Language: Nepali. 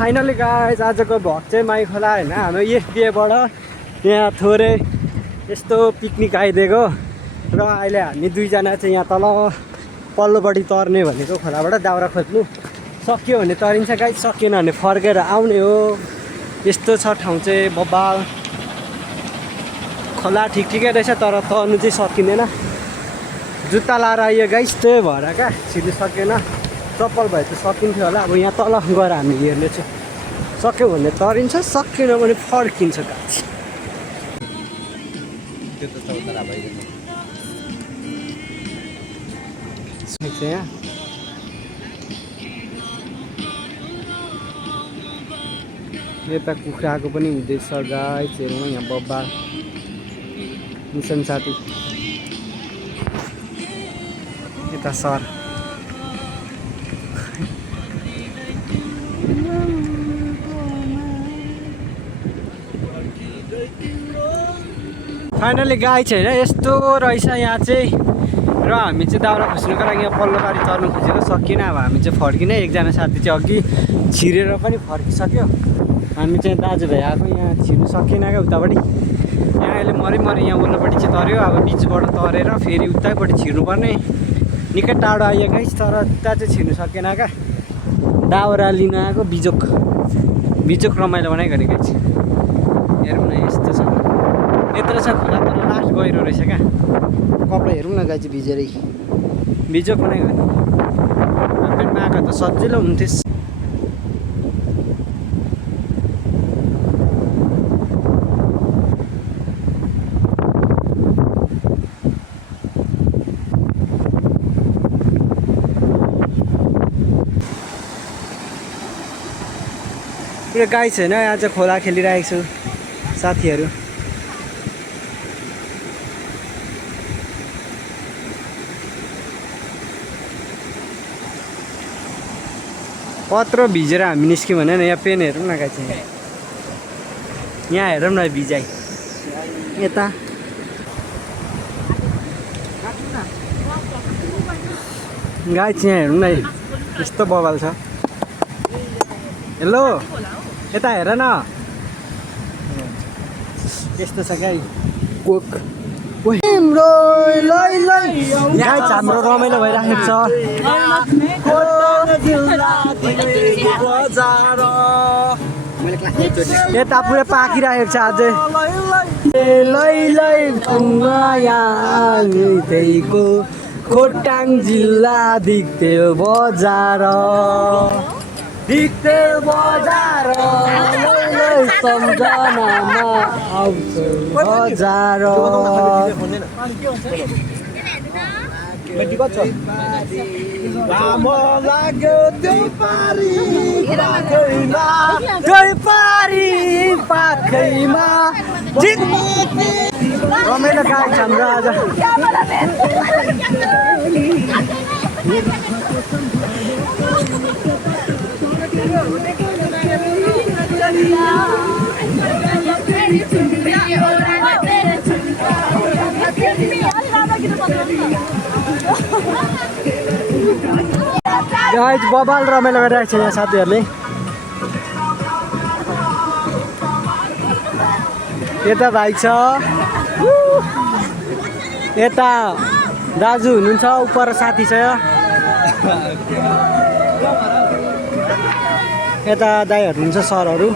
फाइनली गाइस आजको भ्लग चाहिँ माई खोला होइन हाम्रो एसडिएबाट यहाँ थोरै यस्तो पिकनिक आइदिएको र अहिले हामी दुईजना चाहिँ यहाँ तल पल्लोपट्टि तर्ने भनेको खोलाबाट दाउरा खोज्नु सक्यो भने तरिन्छ गाइस, सकिएन भने फर्केर आउने हो। यस्तो छ ठाउँ चाहिँ बब्बाल खोला ठिकै रहेछ तर तर्नु चाहिँ सकिँदैन। जुत्ता लाएर आइयो गाइस, त्यही भएर क्या छिर्नु सकेन। चप्पल भए त सकिन्थ्यो होला। अब यहाँ तल गएर हामी हेर्नेछु, सक्यो भने तरिन्छ, सकेन भने फर्किन्छ गाइस। त्यो त चौतारा भइरहेको यहाँ यता कुखुराको पनि हुँदैछ गाइस, हेरौँ यहाँ बब्बा मिसन साथी यता सर फाइनली गाई छैन यस्तो रहेछ यहाँ चाहिँ। र हामी चाहिँ दाउरा खोज्नुको लागि यहाँ पल्लोबारी तर्नु खोजेको सकिएन। अब हामी चाहिँ फर्किने, एकजना साथी चाहिँ अघि छिरेर पनि फर्किसक्यो। हामी चाहिँ दाजुभाइ आएको यहाँ छिर्नु सकिएन क्या उतापट्टि। यहाँ अहिले मरि यहाँ वल्लोपट्टि चाहिँ तर्यो। अब बिचबाट तरेर फेरि उतैपट्टि छिर्नुपर्ने, निकै टाढो आइयो गाइस। तर उता चाहिँ छिर्नु सकेन क्या, दाउरा लिन आएको। बिजोक रमाइलो बनाइगरे गाइस। हेरौँ न यस्तो छ, यत्रो छ खोला तर लास्ट गहिरो रहेछ क्या। कपडा हेरौँ न गाइस भिजेरै बिजोक बनाइगरे। पेटमा आएको त सजिलो हुन्थ्यो। पुरै गाई छैन, आज खोला खेलिरहेको छु साथीहरू। कत्रो भिजेर हामी निस्क्यौँ भने यहाँ पेन हेरौँ न गाई चाहिँ। यहाँ हेरौँ न भिजाइ यता गाई चाहिँ यहाँ हेरौँ न यस्तो बगाल छ। हेलो यता हेर न यस्तो छ गाई। कोक हाम्रो रमाइलो भइराखेको छ। यता पुरै पाकिरहेको छ अझै। खोटाङ जिल्ला दिक्थ्यो बजार, सम्झनामा आउँछ बजार। पाखैमा रमाइलो गाई छ हाम्रो आज। गाइस बबाल रमाइलो गरिरहेको छ यहाँ साथीहरूले। यता भाइ छ, यता दाजु हुनुहुन्छ, उपर साथी छ, यता दाइहरू हुनुहुन्छ सरहरू।